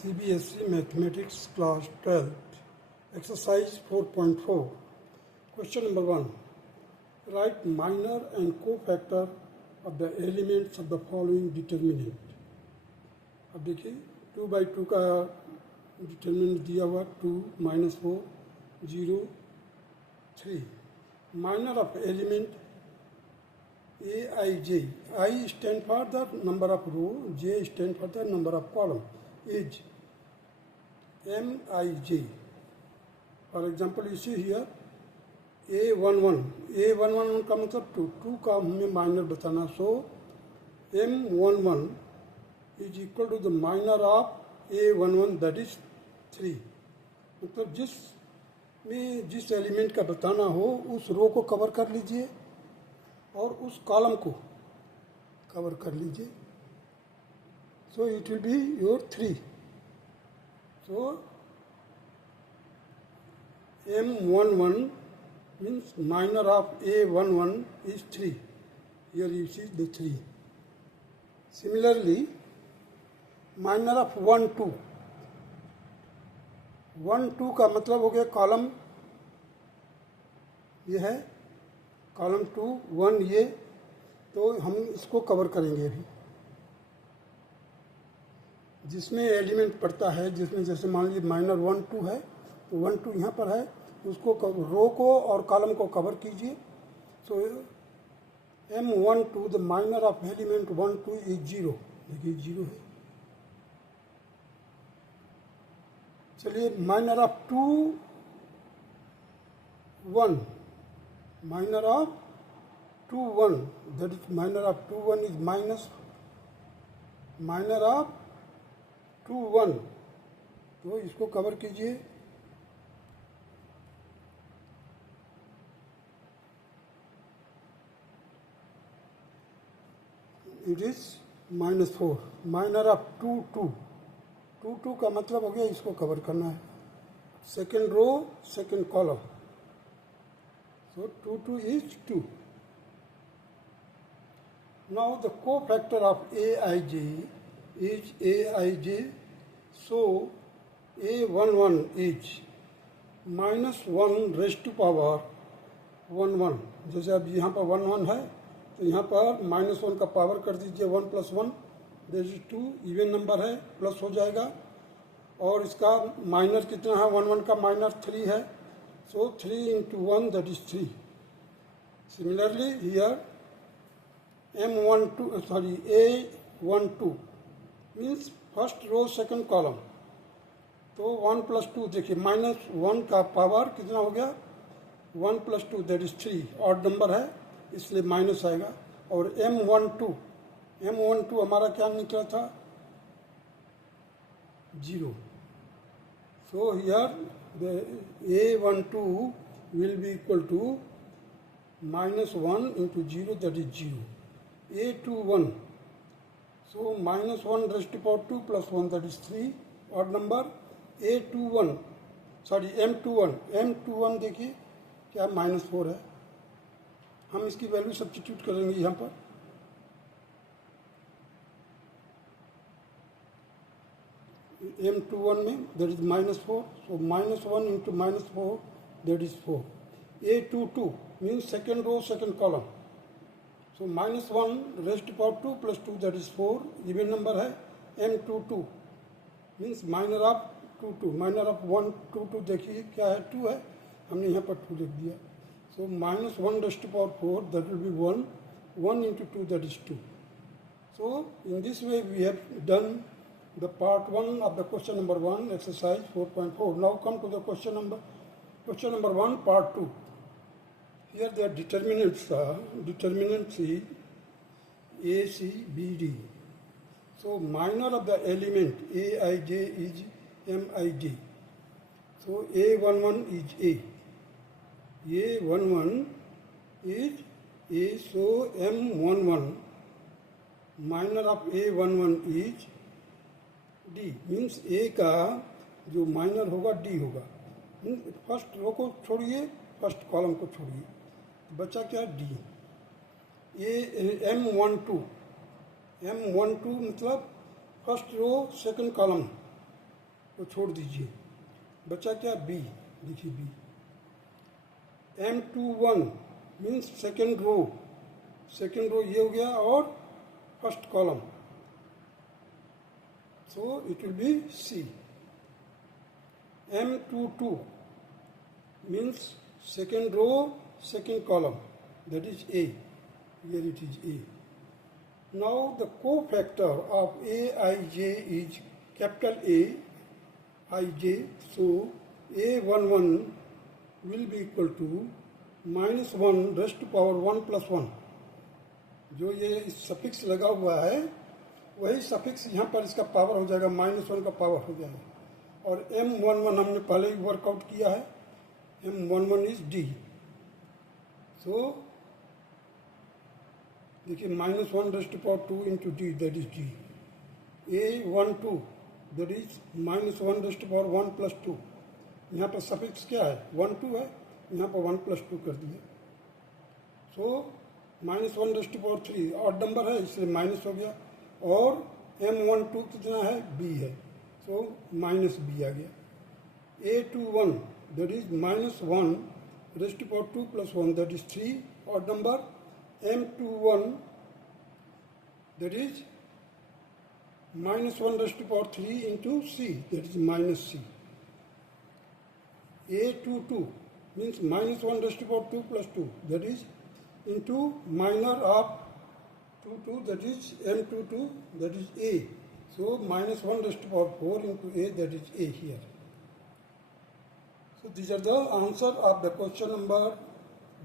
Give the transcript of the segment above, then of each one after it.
CBSE Mathematics Class 12, Exercise 4.4. Question number 1. Write minor and cofactor of the elements of the following determinant. अब देखिए 2/2 का determinant दिया हुआ 2, -4, 0, 3. Minor of element Aij. I stand for the number of row, J stand for the number of column. Is Mij. For example, you see here A11. A11 का मतलब 2 का हमें minor बताना. So M11 is equal to the minor of A11, that is 3. मतलब जिस element का बताना हो उस रो को कवर कर लीजिए और उस कॉलम को कवर कर लीजिए. So it will be your 3. So M11 means minor of A11 is 3. Here you see the 3. Similarly, minor of 1, 2. 1, 2 का मतलब हो गया कॉलम ये है, कॉलम 2, 1 ये, तो हम इसको कवर करेंगे अभी. जिसमें एलिमेंट पड़ता है, जिसमें जैसे मान लीजिए माइनर 1, 2 है, तो 1, 2 यहाँ पर है, उसको रो को और कॉलम को कवर कीजिए. सो M12 the minor of element 1, 2 is 0. देखिए 0 है. चलिए minor of 2, 1. Minor of 2, 1, that is minor of 2, 1 is minus minor of 2, 1. तो इसको कवर कीजिए. It is -4. Minor of 2, 2. 2, 2 का मतलब हो गया इसको कवर करना है. Second row, second column. So 2, 2 is 2. Now the cofactor of Aij is Aij. So A11 is -1 raised to power 1, 1. जैसे अब यहाँ पर 1, 1 है, तो यहाँ पर -1 का पावर कर दीजिए. 1 + 1 दैट इज 2. इवन नंबर है, प्लस हो जाएगा. और इसका माइनर कितना है? 1, 1 का माइनर 3 है. So 3 into 1, that is 3. Similarly here A12 means first row second column. तो 1 + 2 देखिए, -1 का पावर कितना हो गया? 1 + 2 that is 3. ऑड नंबर है इसलिए माइनस आएगा. और M12 हमारा क्या निकला था? 0. So here the A12 will be equal to -1 into 0, that is 0. A21, so -1 raised to power 2 + 1, that is 3. odd number. M21 देखिए क्या -4 है. हम इसकी वैल्यू सब्स्टिट्यूट करेंगे यहाँ पर. M21 में that is -4. So -1 into -4, that is 4. A22 means second row, second column. So -1 raised to power 2 + 2, that is 4. Even number है. M22 means minor of 2, 2. Minor of 1, 2, 2 देखिए क्या है? 2 है. हमने यहाँ पर 2 लिख दिया. So -1 raised to power 4, that will be 1. 1 into 2, that is 2. So in this way we have done the part 1 of the question number 1, exercise 4.4. Now come to the question number 1, part 2. Here the determinants is A, C, B, D. So minor of the element Aij is Mij. So A11 is A. A11 is A. So M11 minor of A11 is D. Means A का जो minor होगा D होगा. First row को छोड़िए, first column को छोड़िए, बचा क्या? D. M12 मतलब फर्स्ट रो सेकंड कॉलम. को छोड़ दीजिए, बचा क्या बी, देखिए बी। M21 मीन्स सेकेंड रो ये हो गया और first column, so it will be C. M22 means second row, second column, that is A. Here it is A. Now the cofactor of Aij is capital Aij, so A11 will be equal to -1 raised to power 1 plus 1. जो ये suffix लगा हुआ है वही suffix यहाँ पर इसका power हो जाएगा, -1 का पावर हो जाएगा। और M11 हमने पहले ही वर्कआउट किया है, M11 इज D, सो देखिए -1 raised to power 2 into D, that is D. A12 that is -1 raised to power 1 plus 2, यहाँ पर सफिक्स क्या है 1 2 है, यहाँ पर 1 plus 2 कर दिए, सो -1 raised to power 3 odd number है इसलिए माइनस हो गया, और M12 कितना है B है, सो माइनस B आ गया। A21 that is -1 raised to power 2 plus 1, that is 3 odd number. M21 that is -1 raised to power 3 into C, that is minus C. A22 means -1 raised to power 2 plus 2, that is into minor of 22, that is M22, that is A. So -1 raised to power 4 into A, that is A here. So these are the answer of the question number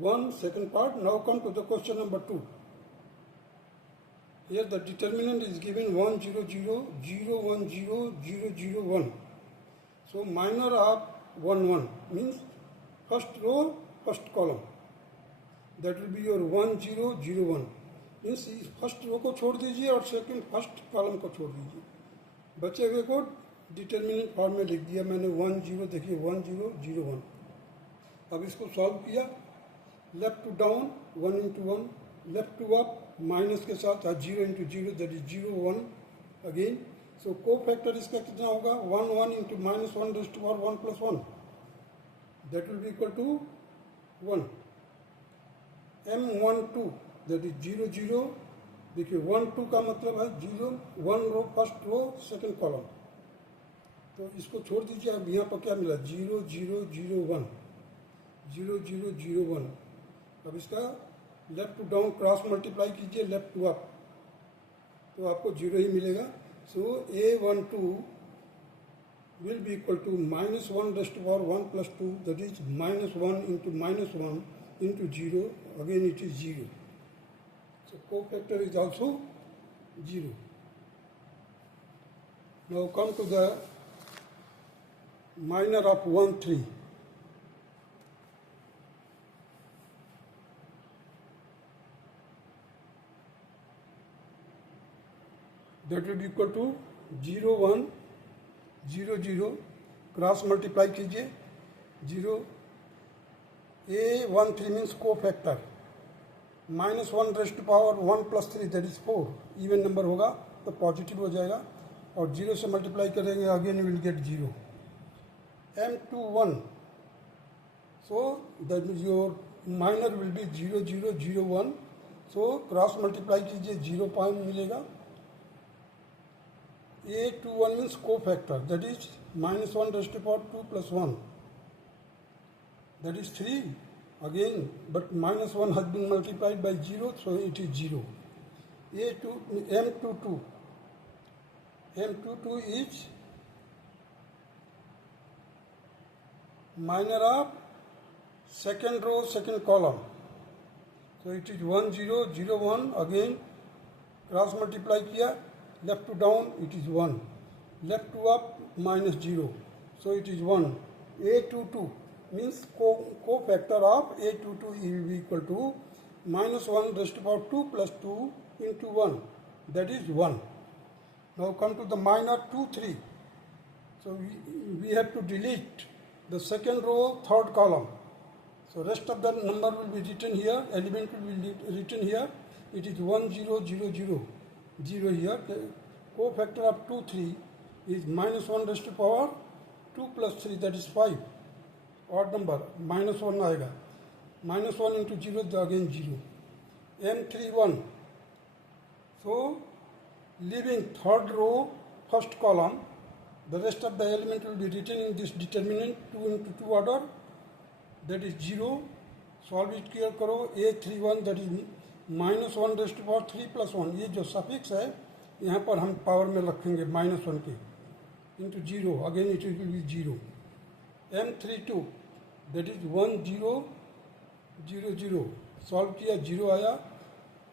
1, second part. Now come to the question number 2. Here the determinant is given 1 0 0 0 1 0 0 0 1. So minor of 1 1 means first row, first column. That will be your 1 0 0 1. Means first रो को छोड़ दीजिए और second first column को छोड़ दीजिए, बचे हुए को डिटर्मिनेंट फॉर्म में लिख दिया मैंने 1 0, देखिए 1 0 0 1। अब इसको सॉल्व किया, left to down 1 into 1, left to up minus के साथ 0 into 0, that is 0 1 again. So cofactor इसका कितना होगा 1 1 into -1 raised to power 1 plus 1, that will be equal to 1। M12 that is 0 0, देखिए 1 2 का मतलब है 0 1 row first row second column, तो इसको छोड़ दीजिए। अब यहाँ पर क्या मिला 0 0 0 1 0 0 0 1। अब इसका left to down cross multiply कीजिए लेफ्ट टू अप, तो आपको 0 ही मिलेगा। So A12 will be equal to -1 raised to power 1 plus 2, that is -1 into -1 into 0, again it is 0. So cofactor is also 0. Now come to the minor of 1 3. That will be equal to 0 1 0 0, cross multiply कीजिए 0। A13 means cofactor, -1 raised to power 1 plus 3, that is 4, even number होगा तो positive हो जाएगा, और 0 से multiply करेंगे again will get 0। M21, so that means your minor will be 0 0 0 1, so cross multiply कीजिए 0 point मिलेगा। A21 means cofactor, that is -1 raised to power 2 plus 1, that is 3 again, but -1 has been multiplied by 0, so it is 0. M22 is minor of second row, second column, so it is 1 0 0 1, again cross multiply किया left to down it is 1, left to up -0, so it is 1। A22 means cofactor of A22 will be equal to -1 raised to power 2 plus 2 into 1, that is 1. Now come to the minor 2 3. So we have to delete the second row, third column. So rest of the number will be written here, element will be written here. It is 1 0 0 0 0 here. The cofactor of 2 3 is minus 1 raised to power 2 plus 3, that is 5. Odd number, minus 1 आएगा. Minus 1 into 0, again 0. M31. So, leaving third row, first column, the rest of the element will be written in this determinant 2 into 2 order, that is 0. Solve it clear करो. A31, that is minus 1 raised to power 3 plus 1. ये जो suffix है यहाँ पर हम power में रखेंगे minus 1 के into 0. Again it will be 0. M32, that is 1 0 0 0. Solve किया 0 आया.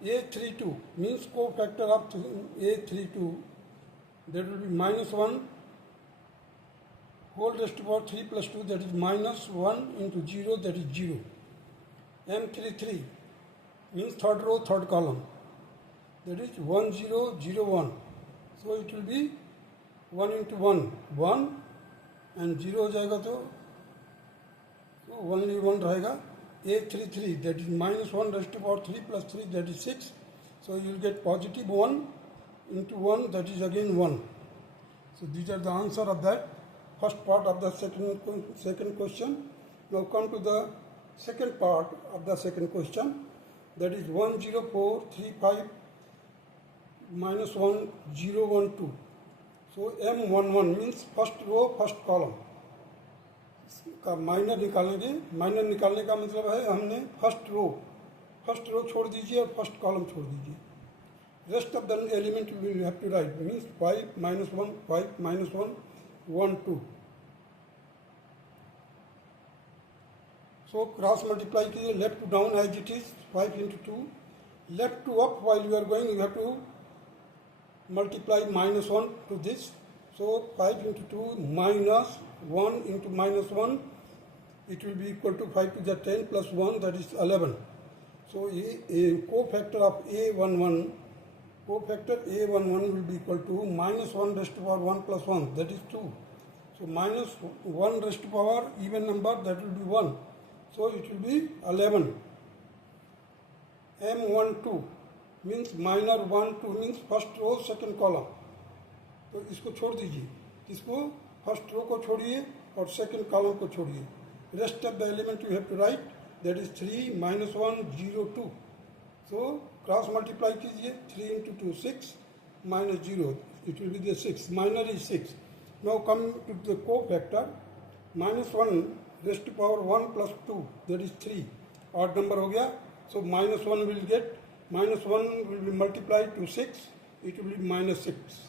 A32 means cofactor of A32, that will be minus 1 whole raised to power 3 plus 2, that is minus 1 into 0, that is 0. M33 means third row, third column, that is 1 0 0 1. So it will be 1 into 1 1 and 0 हो जाएगा तो only 1 रहेगा. A33, that is minus 1 raised to power 3 plus 3, that is 6. So you will get positive 1 into 1, that is again 1. So these are the answer of that first part of the second question. Now come to the second part of the second question, that is 10435 minus 1 0 1 2. So M11 means first row, first column का minor निकालेंगे. Minor निकालने का मतलब है हमने first row छोड़ दीजिए और फर्स्ट कॉलम छोड़ दीजिए. Rest of the element will have to write means 5 minus 1 5 minus 1 1 2. So cross multiply कीजिए left to down as it is 5 into 2. Left to up while you are going you have to multiply minus 1 to this. So 5 into 2 minus 1 into minus 1, it will be equal to 5 to the 10 plus 1, that is 11. So a cofactor of A11 will be equal to minus 1 raised to power 1 plus 1, that is 2. So minus 1 raised to power even number, that will be 1. So it will be 11. M12 means minor 1 2 means first row second column. तो इसको छोड़ दीजिए, इसको first row को छोड़िए और second column को छोड़िए. Rest of the element you have to write, that is 3 minus 1 0 2. So cross multiply कीजिए 3 into 2 6 minus 0, it will be the 6. Minor is 6. Now come to the cofactor. minus 1 raised to power 1 plus 2, that is 3. Odd number हो गया. So minus 1 will get, minus 1 will be multiplied to 6, it will be minus 6.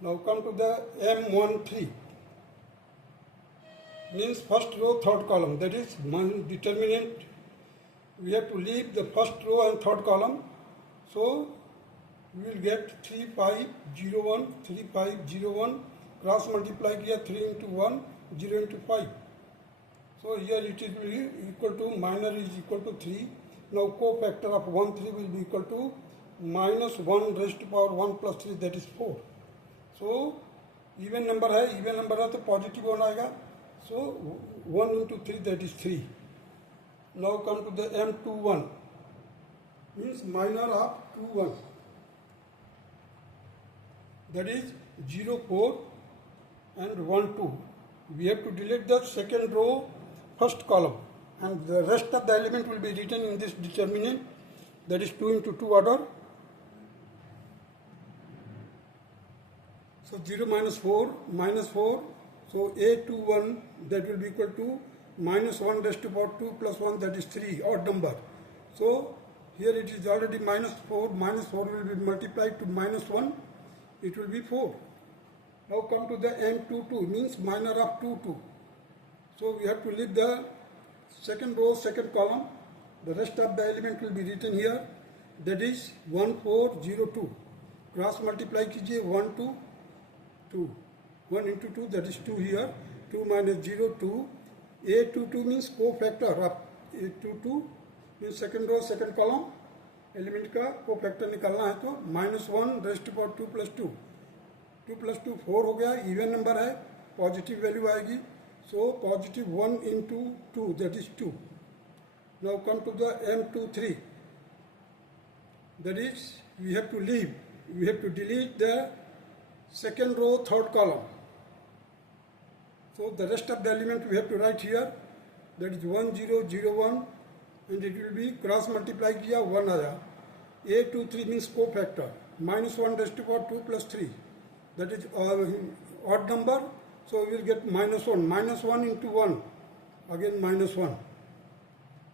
Now come to the M13 means first row third column, that is determinant. We have to leave the first row and third column. So we will get 3 5 0 1 3 5 0 1. Cross multiply किया 3 into 1 0 into 5. So here it is equal to, minor is equal to 3. Now cofactor of 1 3 will be equal to minus 1 raised to power 1 plus 3, that is 4. So even number है तो positive होना आएगा. सो 1 into 3, that is 3. Now come to the M21 means minor of 2 1, that is 0 4 and 1 2. We have to delete the second row first column and the rest of the element will be written in this determinant, that is 2 into 2 order. So 0 minus 4 minus 4. So A21, that will be equal to minus 1 raised to power 2 plus 1, that is 3, odd number. So here it is already minus 4 will be multiplied to minus 1, it will be 4. Now come to the M22 means minor of 2 2. So we have to leave the second row second column. The rest of the element will be written here, that is 1 4 0 2. Cross multiply कीजिए 1 2 2. 1 into 2, that is 2 here. 2 minus 0 2. A22 means cofactor of A22 means second row second column. Element का cofactor निकालना है तो minus 1 raised to power 2 plus 2. 2 plus 2 4 हो गया. Even number है, positive value आएगी. So positive 1 into 2, that is 2. Now come to the M23. That is, we have to delete the second row, third column. So the rest of the element we have to write here. That is 1 0 0 1 and it will be cross multiply किया 1 आया. A 2 3 means cofactor. Minus 1 raised to power 2 plus 3. That is odd number. So we will get minus 1. Minus 1 into 1. Again minus 1.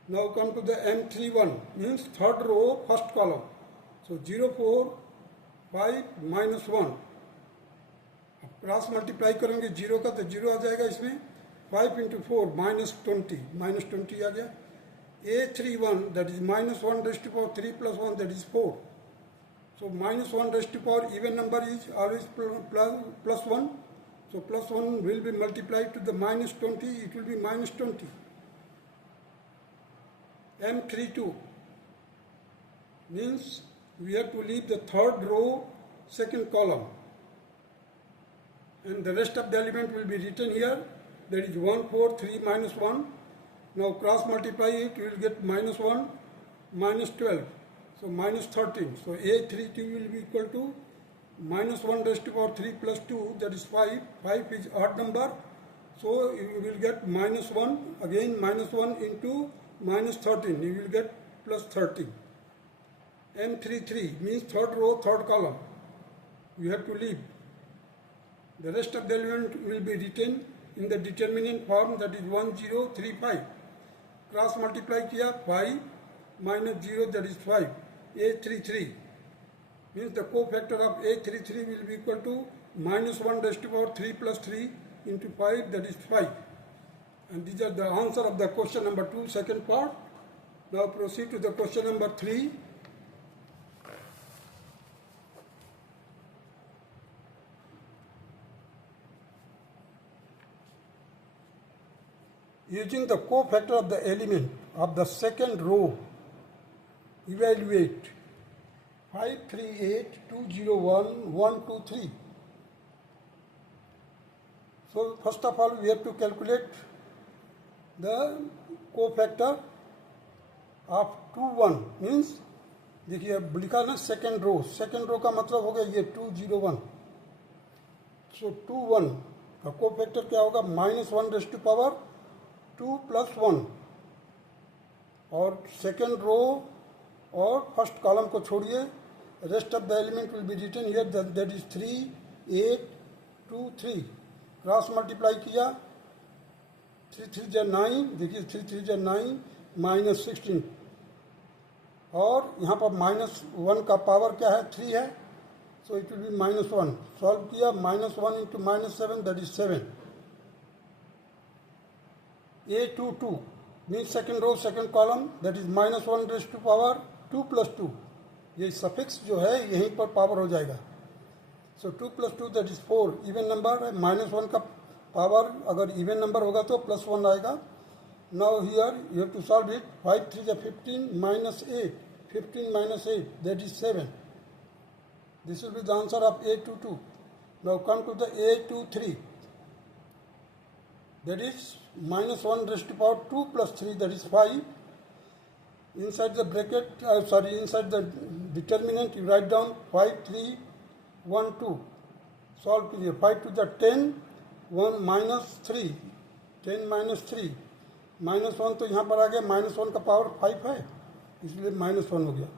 Now come to the M31 means third row, first column. So 0 4 5 minus 1. Cross multiply करेंगे 0 का तो 0 आ जाएगा इसमें. 5 into 4 minus 20. Minus 20 आ गया. A31 that is minus 1 raised to power 3 plus 1 that is 4. So minus 1 raised to power even number is always plus 1. So plus 1 will be multiplied to the minus 20. It will be minus 20. M32 means we have to leave the third row, second column. And the rest of the element will be written here. That is 1 4 3 minus 1. Now cross multiply it, you will get minus 1 minus 12. So minus 13. So A32 will be equal to minus 1 raised to power 3 plus 2, that is 5. 5 is odd number. So you will get minus 1. Again minus 1 into minus 13. You will get plus 13. M33 means third row, third column. You have to leave. The rest of the element will be written in the determinant form, that is 1 0 3 5. Cross multiply किया 5 minus 0 that is 5. A33 means the cofactor of A33 will be equal to minus 1 raised to power 3 plus 3 into 5 that is 5. And these are the answer of the question number 2, second part. Now proceed to the question number 3. Using the cofactor of the element of the second row, evaluate 5 3 8 2 0 1 1 2 3. So first of all we have to calculate the cofactor of 2 1 means देखिए अब लिखा ना second row का मतलब हो गया ये 2 0 1. सो 2 1 का कोफैक्टर क्या होगा minus 1 raise to power 2 plus 1. और सेकेंड रो और फर्स्ट कॉलम को छोड़िए, rest of the element will be written here, that is 3 8 2 3. Cross multiply किया 3 3 जा 9, देखिए 3 3 जा 9 माइनस 16. और यहाँ पर माइनस 1 का पावर क्या है 3 है, so it will be minus 1. Solve किया minus 1 into minus 7 that is 7. A22 means second row second column, that is minus 1 raised to power 2 plus 2. ये सफिक्स जो है यहीं पर पावर हो जाएगा. सो 2 plus 2 that is 4. Even number है, minus 1 का पावर अगर इवन नंबर होगा तो प्लस 1 आएगा. Now here you have to solve it. 5 3 जा 15 minus 8. 15 minus 8 that is 7. This will be the answer of A22. Now come to the A23. That is minus 1 raised to power 2 plus 3 that is 5. Inside the bracket, inside the determinant you write down 5 3 1 2. Solve clear. 5 to the 10, 1 minus 3. 10 minus 3. Minus 1 तो यहाँ पर आ गया, minus 1 का power 5 है इसलिए minus 1 हो गया.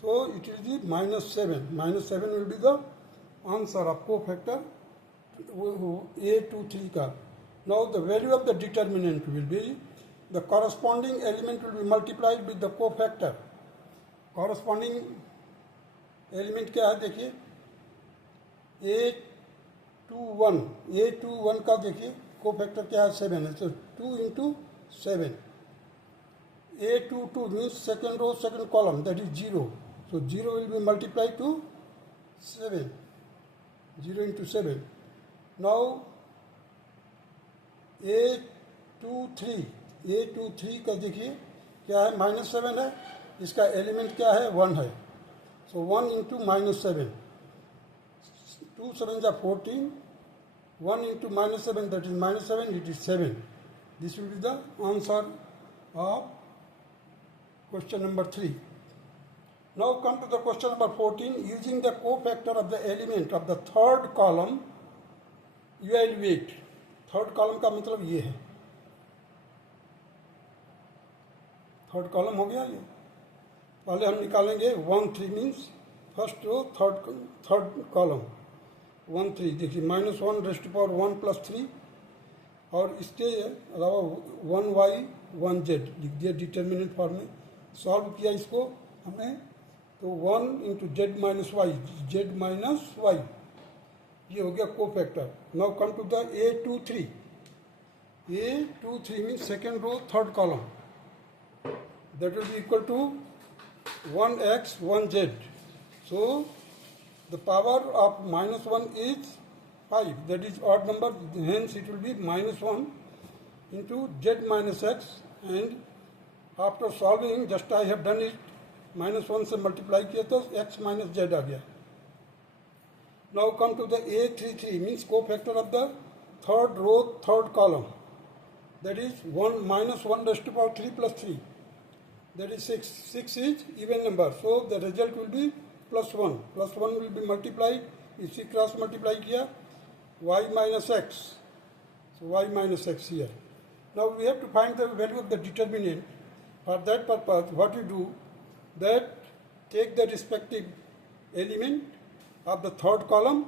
So it is the minus 7. Minus 7 will be the answer of cofactor A23 का. Now the value of the determinant will be, the corresponding element will be multiplied with the cofactor. Corresponding element क्या है देखिए, A21 का देखिए cofactor क्या है 7 है, so 2 into 7. A22 means second row second column, that is 0. So 0 will be multiplied to 7. 0 into 7. Now A23 का देखिए क्या है माइनस 7 है, इसका एलिमेंट क्या है 1 है. सो 1 इंटू माइनस 7. 2 7 जा 14. 1 into minus 7 that is minus 7, it is 7. This will be the answer of question number 3. Now come to the question number 14. Using the cofactor of the element of the third column, evaluate. Third column का मतलब ये है, third column हो गया ये. पहले हम निकालेंगे 1 3 means first row third column 1 3. देखिए -1 रेस्ट पावर 1 + 3 और इसके अलावा 1y 1z लिख दिया डिटर्मिनेंट फॉर्म में. सॉल्व किया इसको हमने तो 1 × z - y, z - y, ये हो गया cofactor. Now come to the A23. A23 means second row third column, that will be equal to 1x 1z. So the power of -1 is 5, that is odd number, hence it will be -1 into z - x, and after solving just I have done it, -1 से multiply किया तो x - z आ गया. Now come to the A33 means cofactor of the third row third column, that is 1 -1 raised to power 3 + 3, that is 6. 6 is even number, so the result will be +1. +1 will be multiplied, इसी cross multiply किया y - x, so y - x here. Now we have to find the value of the determinant. For that purpose what you do, that take the respective element of the third column,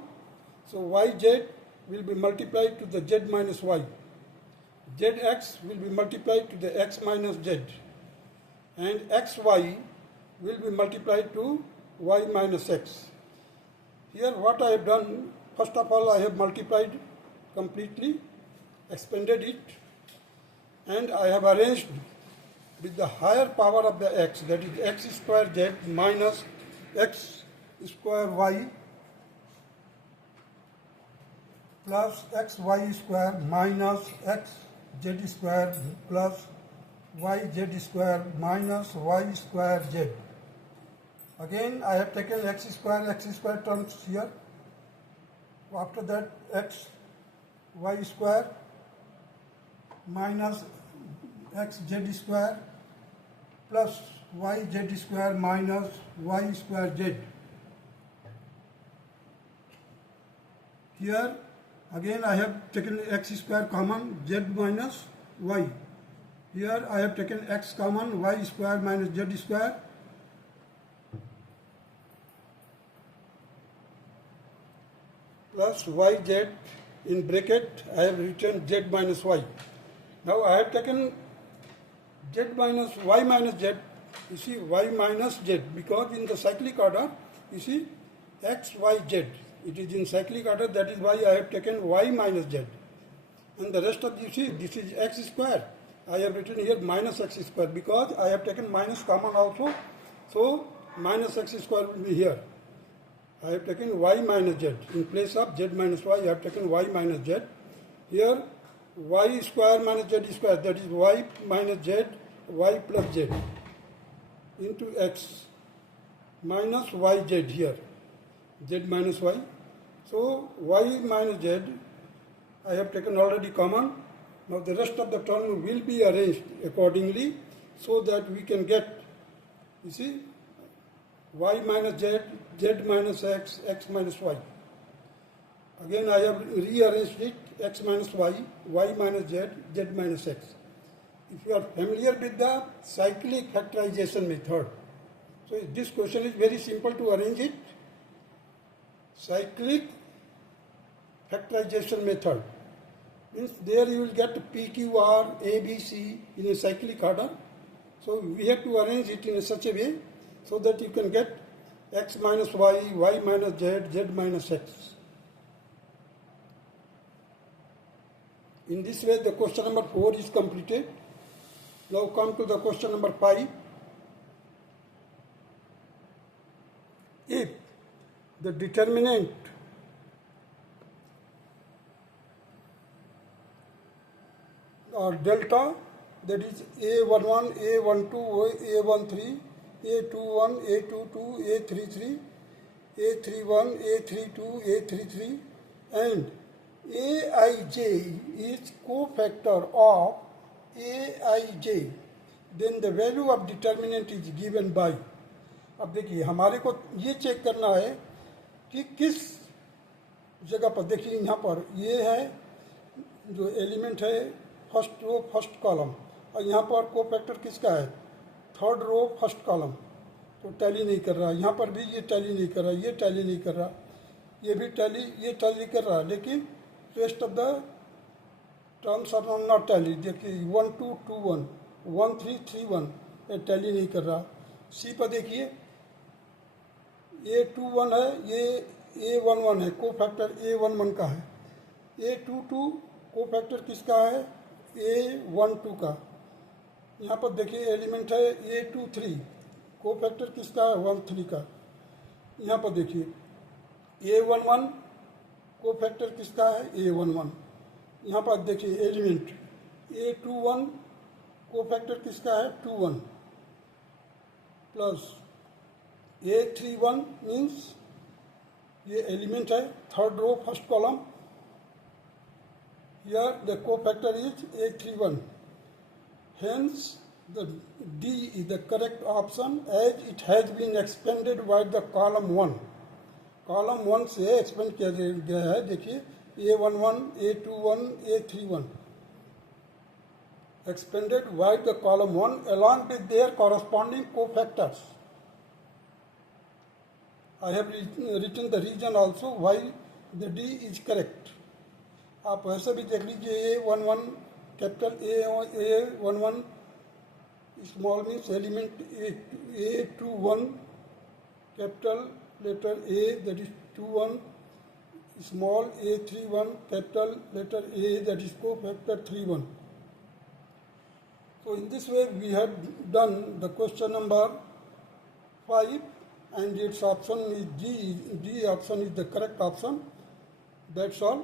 so yz will be multiplied to the z - y, zx will be multiplied to the x - z, and xy will be multiplied to y - x. Here what I have done, first of all I have multiplied completely, expanded it, and I have arranged with the higher power of the x, that is x square z minus x square y plus xy square minus x z square plus y z square minus y square z. Again I have taken x square terms here. After that x y square minus x z square plus y z square minus y square z. Here again I have taken x square common, z minus y. Here I have taken x common, y square minus z square. Plus yz in bracket I have written z minus y. Now I have taken z minus y minus z, you see y minus z, because in the cyclic order you see x, y, z, it is in cyclic order, that is why I have taken y minus z. And the rest of you see this is x square, I have written here minus x square because I have taken minus common also, so minus x square will be here. I have taken y minus z in place of z minus y. I have taken y minus z. Here y square minus z square, that is y minus z, y plus z into x minus yz here, z minus y. So y minus z I have taken already common. Now the rest of the term will be arranged accordingly so that we can get, you see, y minus z, z minus x, x minus y. Again I have rearranged it, x minus y, y minus z, z minus x. If you are familiar with the cyclic factorization method, so this question is very simple to arrange it. Cyclic factorization method means there you will get P, Q, R, A, B, C in a cyclic order. So we have to arrange it in such a way so that you can get x minus y, y minus z, z minus x. In this way the question number 4 is completed. Now come to the question number 5. If the determinant or delta, that is A11, A12, A13, A21, A22, A33, A31, A32, A33 and Aij is cofactor of Aij, then the value of determinant is given by. अब देखिए हमारे को ये check करना है कि किस जगह पर, देखिए यहाँ पर ये है जो एलिमेंट है फर्स्ट रो फर्स्ट कॉलम, और यहाँ पर कोफैक्टर किसका है थर्ड रो फर्स्ट कॉलम, तो टैली नहीं कर रहा। यहाँ पर भी ये टैली नहीं कर रहा, ये टैली नहीं कर रहा, ये भी टैली, ये टैली कर रहा, लेकिन rest of the terms are not tally. देखिए 1 2 2 1 1 3 3 1 ये टैली नहीं कर रहा। सी पर देखिए A21 है, ये A11 है, कोफैक्टर A11 का है। A22 कोफैक्टर किसका है A12 का। यहाँ पर देखिए एलिमेंट है A23, कोफैक्टर किसका है 13 का। यहाँ पर देखिए A11 कोफैक्टर किसका है A11। यहाँ पर देखिए एलिमेंट A21 कोफैक्टर किसका है 21 प्लस A31 मीन्स ये एलिमेंट है third row first column, here the cofactor is A31, hence the D is the correct option as it has been expanded by the column 1। Column 1 से expand किया गया है। देखिए A11 A21 A31 expanded by the column 1 along with their corresponding cofactors। I have written the reason also why the D is correct। आप वैसे भी देख लीजिए A11 capital A11 small means element A21 capital letter A that is 21 small A31 capital letter A that is cofactor 31। So in this way we have done the question number 5 and its option is D option is the correct option. That's all.